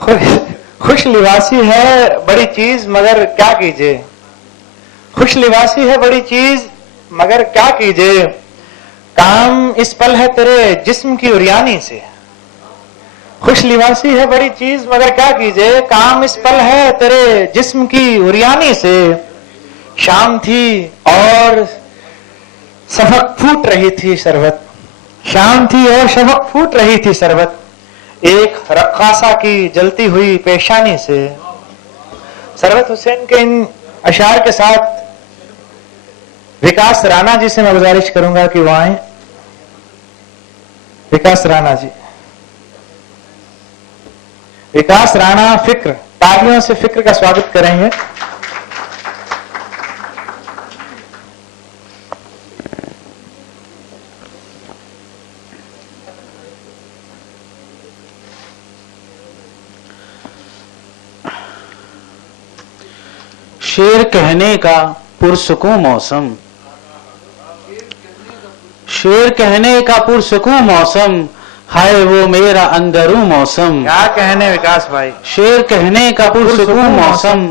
खुश लिबासी है बड़ी चीज मगर क्या कीजिए, खुश लिबासी है बड़ी चीज मगर क्या कीजिए, काम इस पल है तेरे जिस्म की उरियानी से। खुश लिबासी है बड़ी चीज मगर क्या कीजिए, काम इस पल है तेरे जिस्म की उरियानी से। शाम थी और शफक फूट रही थी शरबत, शाम थी और शफक फूट रही थी शरबत, एक रक्कासा की जलती हुई पेशानी से। सरवत हुसैन के इन अशार के साथ विकास राणा जी से मैं गुजारिश करूंगा कि वो आए। विकास राणा जी, विकास राणा फिक्र, तालियों से फिक्र का स्वागत करेंगे। शेर कहने का पुरसुकून मौसम, शेर कहने का पुरसुकून मौसम, हाय वो मेरा अंदरू मौसम। क्या कहने विकास भाई। शेर कहने का पुरसुकून मौसम,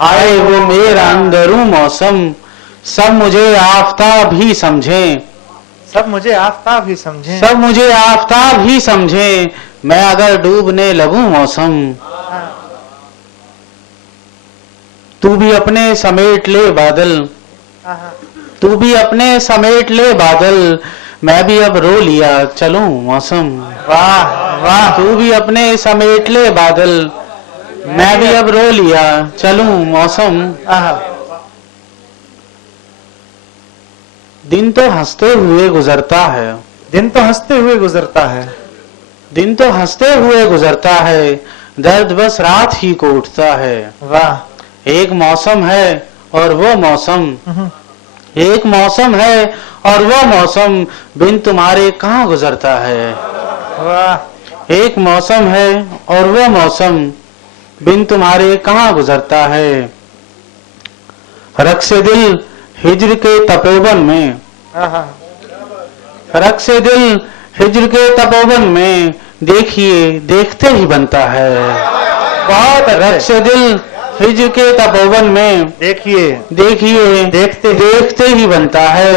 हाय वो मेरा अंदरू मौसम। सब मुझे आफताब ही समझे, सब मुझे आफताब ही समझे, सब मुझे आफताब ही समझे, मैं अगर डूबने लगूं मौसम। तू भी अपने समेट ले बादल, तू भी अपने समेट ले बादल, मैं भी अब रो लिया चलूं मौसम। वाह वाह। तू भी अपने समेट ले बादल, मैं भी अब रो लिया चलूं मौसम। दिन तो हंसते हुए गुजरता है, दिन तो हंसते हुए गुजरता है, दिन तो हंसते हुए गुजरता है, दर्द बस रात ही को उठता है। वाह। एक मौसम है और वो मौसम, एक मौसम है और वो मौसम, बिन तुम्हारे कहाँ गुजरता है। वाह। एक मौसम है और वो मौसम, बिन तुम्हारे कहाँ गुजरता है। रक्स दिल हिज्र के तपोवन में, रक्स दिल हिज्र के तपोवन में, देखिए देखते ही बनता है। बहुत रक्स दिल हिज्र के तपोवन में, देखिए देखिए देखते देखते ही बनता है।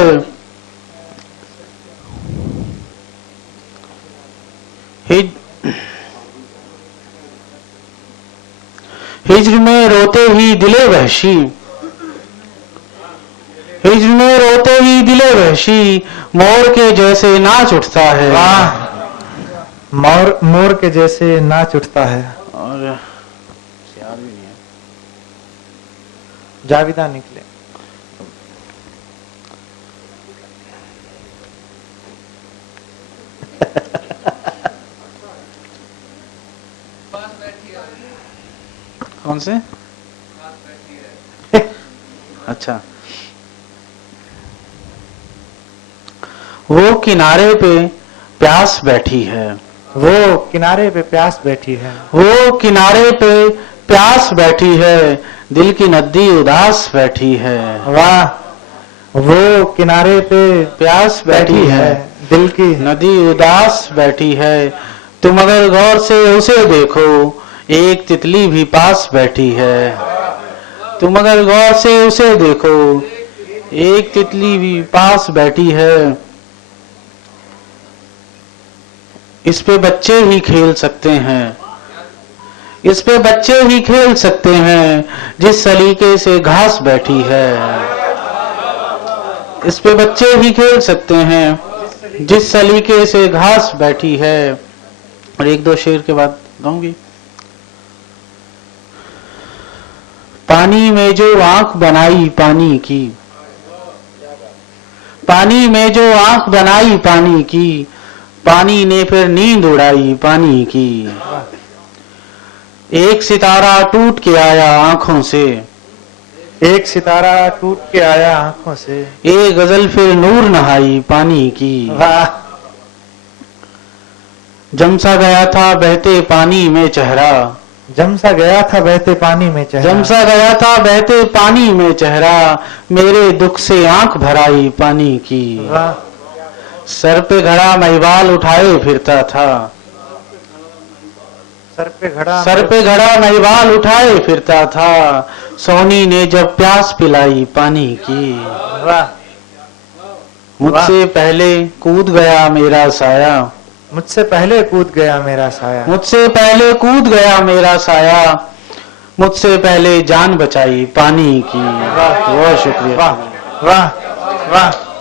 हिज्र में रोते ही दिले वहशी, हिज्र में रोते ही दिले वहशी, मोर के जैसे नाच उठता है। वाह। मोर, मोर के जैसे नाच उठता है। और जाविदा निकले। कौन से? अच्छा। वो किनारे पे प्यास बैठी है, वो किनारे पे प्यास बैठी है, वो किनारे पे प्यास बैठी है, दिल की नदी उदास बैठी है। वाह। वो किनारे पे प्यास बैठी है, दिल की नदी उदास बैठी है। तुम अगर गौर से उसे देखो, एक तितली भी पास बैठी है। तुम अगर गौर से उसे देखो, एक तितली भी पास बैठी है। इस पे बच्चे ही खेल सकते हैं, इस पे बच्चे ही खेल सकते हैं, जिस सलीके से घास बैठी है। इस पे बच्चे ही खेल सकते हैं, जिस सलीके से घास बैठी है। और एक दो शेर के बाद गाऊंगी। पानी में जो आंख बनाई पानी की, पानी में जो आंख बनाई पानी की, पानी ने फिर नींद उड़ाई पानी की। एक सितारा टूट के आया आंखों से, एक सितारा टूट के आया आंखों से, एक गजल फिर नूर नहाई पानी की। वाह। जमसा गया था बहते पानी में चेहरा, जमसा गया था बहते पानी में चेहरा, जमसा गया था बहते पानी में चेहरा, मेरे दुख से आंख भराई पानी की। वाह। सर पे घड़ा महिवाल उठाए फिरता था, सर पे घड़ा महिवाल उठाए फिरता था, सोनी ने जब प्यास पिलाई पानी की। वाह, मुझसे पहले कूद गया मेरा साया, मुझसे पहले कूद गया मेरा साया, मुझसे पहले कूद गया मेरा साया, मुझसे पहले जान बचाई पानी की। वाह, बहुत शुक्रिया। वाह वाह वाह।